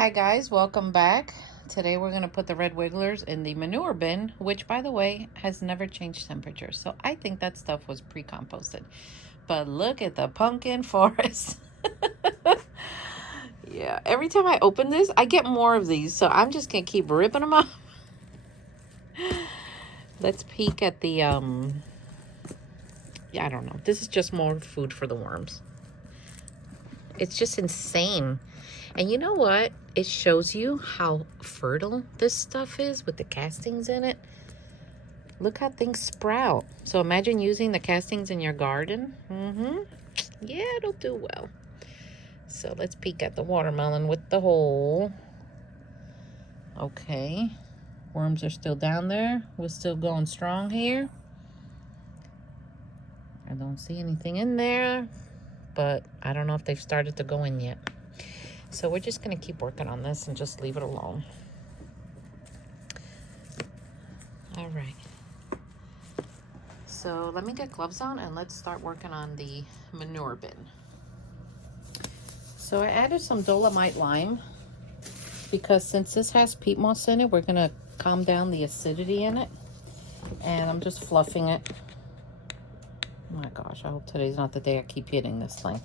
Hi guys, welcome back. Today we're going to put the red wigglers in the manure bin, which by the way has never changed temperature. So I think that stuff was pre-composted. But look at the pumpkin forest. Yeah, every time I open this, I get more of these. So I'm just going to keep ripping them off. Let's peek at the, yeah, I don't know. This is just more food for the worms. It's just insane. And you know what? It shows you how fertile this stuff is with the castings in it. Look how things sprout. So imagine using the castings in your garden. Yeah, it'll do well. So let's peek at the watermelon with the hole. Okay. Worms are still down there. We're still going strong here. I don't see anything in there, but I don't know if they've started to go in yet. So we're just going to keep working on this and just leave it alone. All right. So let me get gloves on and let's start working on the manure bin. So I added some Dolomite lime because since this has peat moss in it, we're going to calm down the acidity in it. And I'm just fluffing it. Oh my gosh, I hope today's not the day I keep hitting this thing.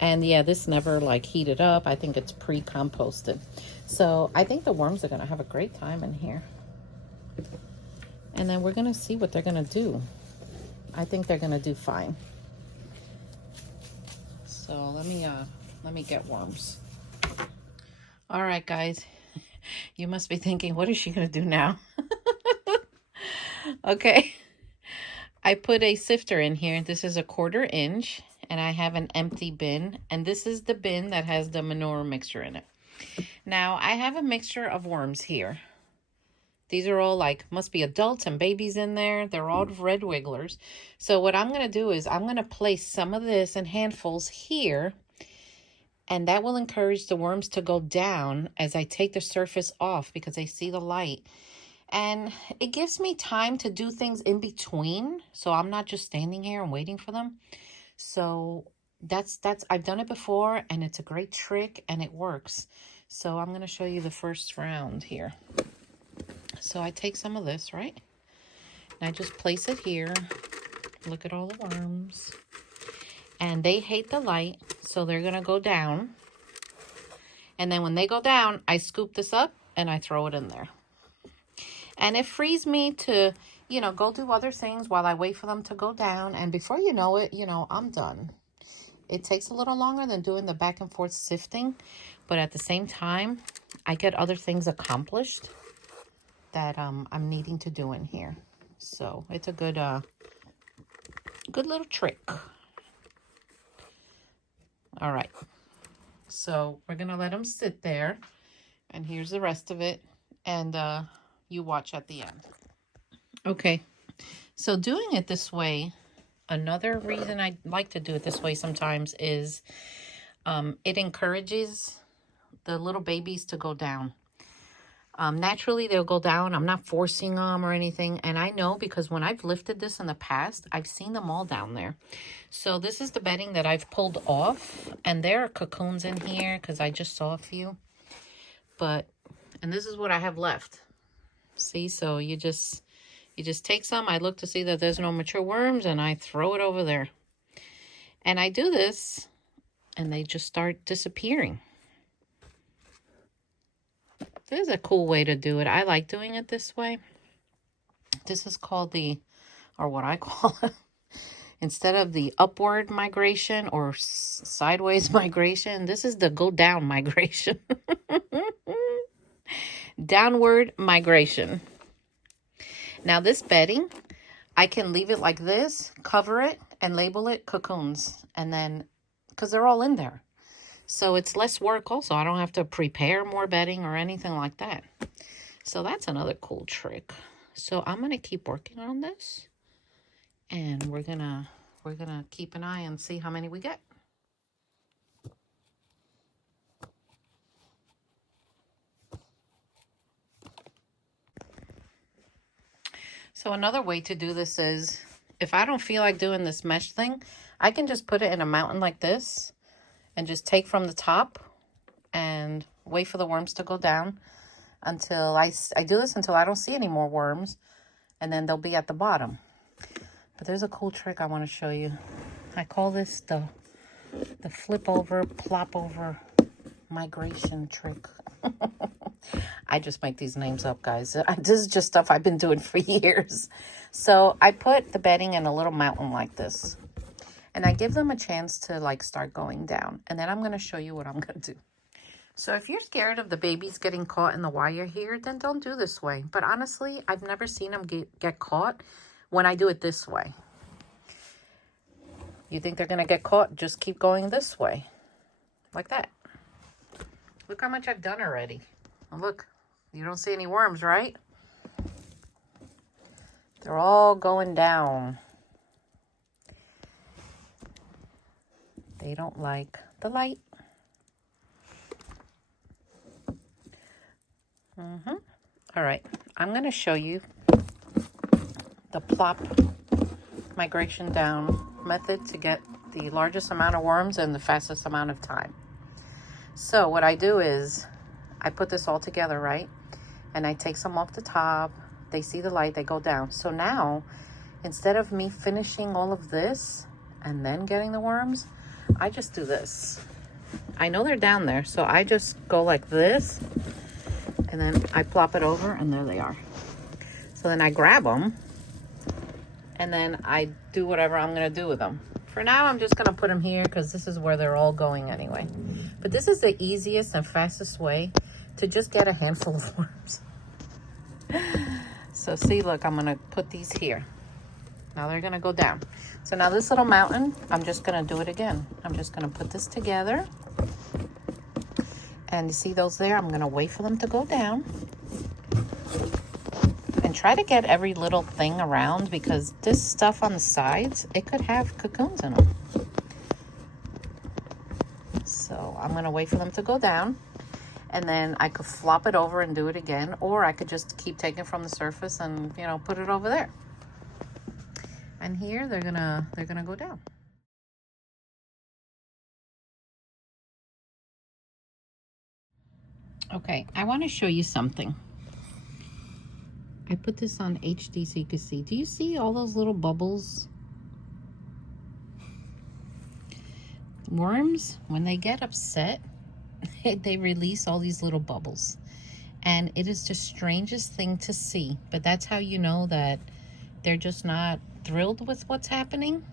And yeah, this never like heated up. I think it's pre-composted. So I think the worms are gonna have a great time in here. And then we're gonna see what they're gonna do. I think they're gonna do fine. So let me get worms. All right, guys. You must be thinking, what is she gonna do now? Okay. I put a sifter in here. This is a 1/4 inch. And I have an empty bin, and this is the bin that has the manure mixture in it. Now, I have a mixture of worms here. These are all like, must be adults and babies in there. They're all red wigglers. So what I'm going to do is I'm going to place some of this in handfuls here, and that will encourage the worms to go down as I take the surface off because they see the light. And it gives me time to do things in between, so I'm not just standing here and waiting for them. So that's I've done it before, and it's a great trick and it works. So I'm going to show you the first round here. So I take some of this, right? And I just place it here. Look at all the worms. And they hate the light, so they're going to go down. And then when they go down, I scoop this up and I throw it in there. And it frees me to, you know, go do other things while I wait for them to go down. And before you know it, you know, I'm done. It takes a little longer than doing the back and forth sifting. But at the same time, I get other things accomplished that I'm needing to do in here. So it's a good little trick. All right. So we're going to let them sit there. And here's the rest of it. And you watch at the end. Okay. So doing it this way, another reason I like to do it this way sometimes is it encourages the little babies to go down. Naturally, they'll go down. I'm not forcing them or anything. And I know because when I've lifted this in the past, I've seen them all down there. So this is the bedding that I've pulled off. And there are cocoons in here because I just saw a few. And this is what I have left. See, so you just take some. I look to see that there's no mature worms and I throw it over there. And I do this and they just start disappearing. This is a cool way to do it. I like doing it this way. This is called or what I call it, instead of the upward migration or sideways migration, this is the go down migration. Downward migration. Now this bedding, I can leave it like this, cover it, and label it cocoons. And then, because they're all in there. So it's less work also. I don't have to prepare more bedding or anything like that. So that's another cool trick. So I'm going to keep working on this. And we're gonna keep an eye and see how many we get. So another way to do this is, if I don't feel like doing this mesh thing, I can just put it in a mountain like this and just take from the top and wait for the worms to go down until I do this until I don't see any more worms, and then they'll be at the bottom. But there's a cool trick I want to show you. I call this the flip over, plop over migration trick. I just make these names up, guys. This is just stuff I've been doing for years. So I put the bedding in a little mountain like this, and I give them a chance to like start going down. And then I'm going to show you what I'm going to do. So if you're scared of the babies getting caught in the wire here, then don't do this way. But honestly, I've never seen them get caught when I do it this way. You think they're going to get caught? Just keep going this way. Like that. Look how much I've done already. Oh, look, you don't see any worms, right? They're all going down. They don't like the light. All right, I'm going to show you the plop migration down method to get the largest amount of worms in the fastest amount of time. So what I do is I put this all together, right? And I take some off the top. They see the light, they go down. So now, instead of me finishing all of this and then getting the worms, I just do this. I know they're down there, so I just go like this, and then I plop it over, and there they are. So then I grab them, and then I do whatever I'm going to do with them. For now, I'm just going to put them here because this is where they're all going anyway. But this is the easiest and fastest way to just get a handful of worms. So see, look, I'm going to put these here. Now they're going to go down. So now this little mountain, I'm just going to do it again. I'm just going to put this together. And you see those there? I'm going to wait for them to go down. And try to get every little thing around, because this stuff on the sides, it could have cocoons in them. So I'm going to wait for them to go down. And then I could flop it over and do it again. Or I could just keep taking from the surface and, you know, put it over there. And here they're gonna go down. Okay, I want to show you something. I put this on HD so you can see. Do you see all those little bubbles? Worms, when they get upset, they release all these little bubbles. And it is the strangest thing to see. But that's how you know that they're just not thrilled with what's happening.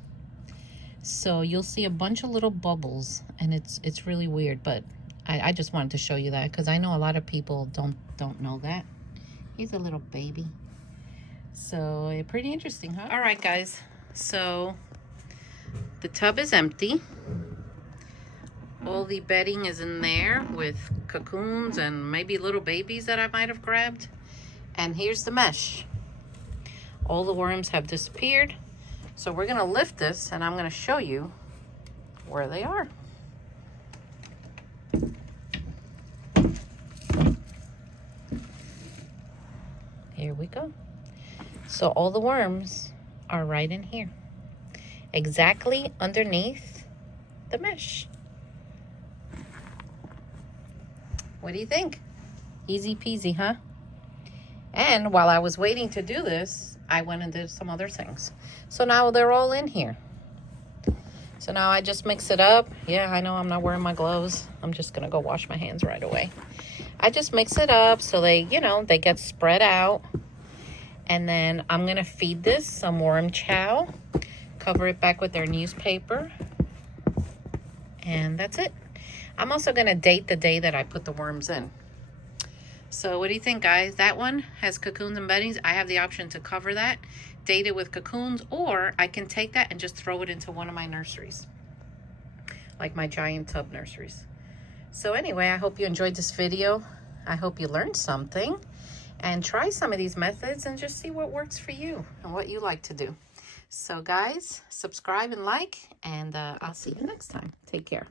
So you'll see a bunch of little bubbles, and it's really weird. But I just wanted to show you that because I know a lot of people don't know that. He's a little baby. So pretty interesting, huh? All right, guys. So the tub is empty. All the bedding is in there with cocoons and maybe little babies that I might have grabbed. And here's the mesh. All the worms have disappeared. So we're gonna lift this and I'm gonna show you where they are. Here we go. So all the worms are right in here, exactly underneath the mesh. What do you think? Easy peasy, huh? And while I was waiting to do this, I went and did some other things. So now they're all in here. So now I just mix it up. Yeah, I know I'm not wearing my gloves. I'm just gonna go wash my hands right away. I just mix it up so they, you know, they get spread out. And then I'm gonna feed this some worm chow, cover it back with their newspaper, and that's it. I'm also gonna date the day that I put the worms in. So what do you think, guys? That one has cocoons and beddings. I have the option to cover that, date it with cocoons, or I can take that and just throw it into one of my nurseries, like my giant tub nurseries. So anyway, I hope you enjoyed this video. I hope you learned something, and try some of these methods and just see what works for you and what you like to do. So guys, subscribe and like, and I'll see you next time. Take care.